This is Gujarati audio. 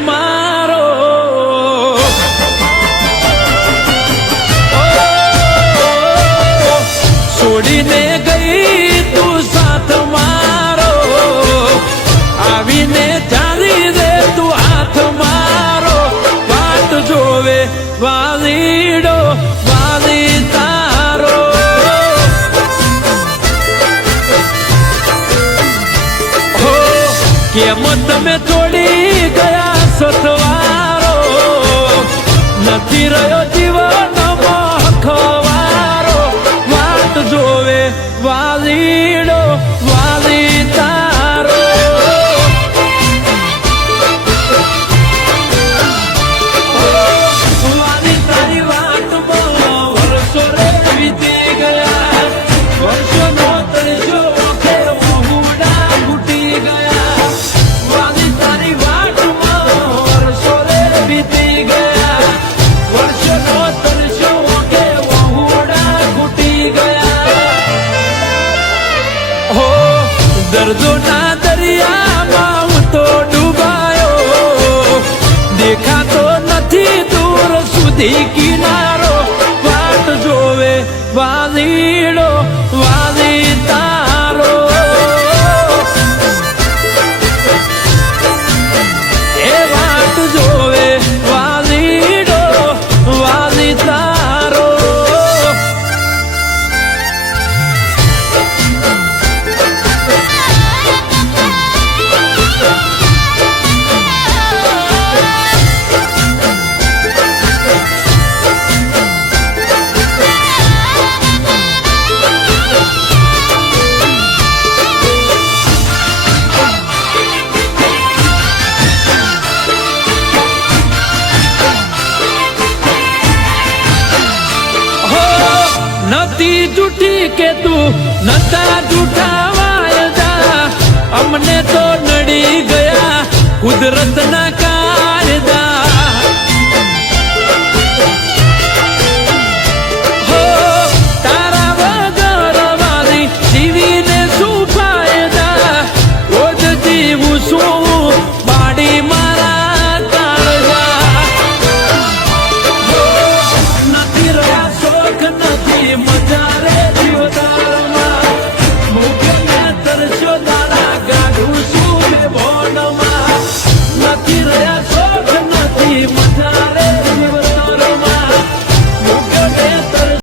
મારો છોડીને ગઈ તું સાથ મારો આવીને ચાલી દે તું હાથ મારો વાટ જોવે વાલીડો વાલી તારો હો કેમ તમે છોડી ગયા સથવારો નથી રહ્યો જીવનમાં ખવારો વાટ જોવે વાલીડો વાલી તારો વાલી તારી વાટ વર્ષો રે વીતી ગયા વર્ષો નો તરજો કે વહુડા ઘૂટી ગયા વાલી તારી વાટ વર્ષો રે વીતી ગયા વર્ષો નો તરજો કે વહુડા ઘૂટી ગયા હો દર્દોના દરિયામાં હું તો ડૂબાયો દેખાતો નથી દૂર સુધી કિનારો વાટ જોવે વાલીડો વાલી તારો એ વાટ જોવે વાલીડો વાલી તારો નથી જૂઠી કે તું નતા જૂઠા વાયદા અમને તો નડી ગયા કુદરતના કાયદા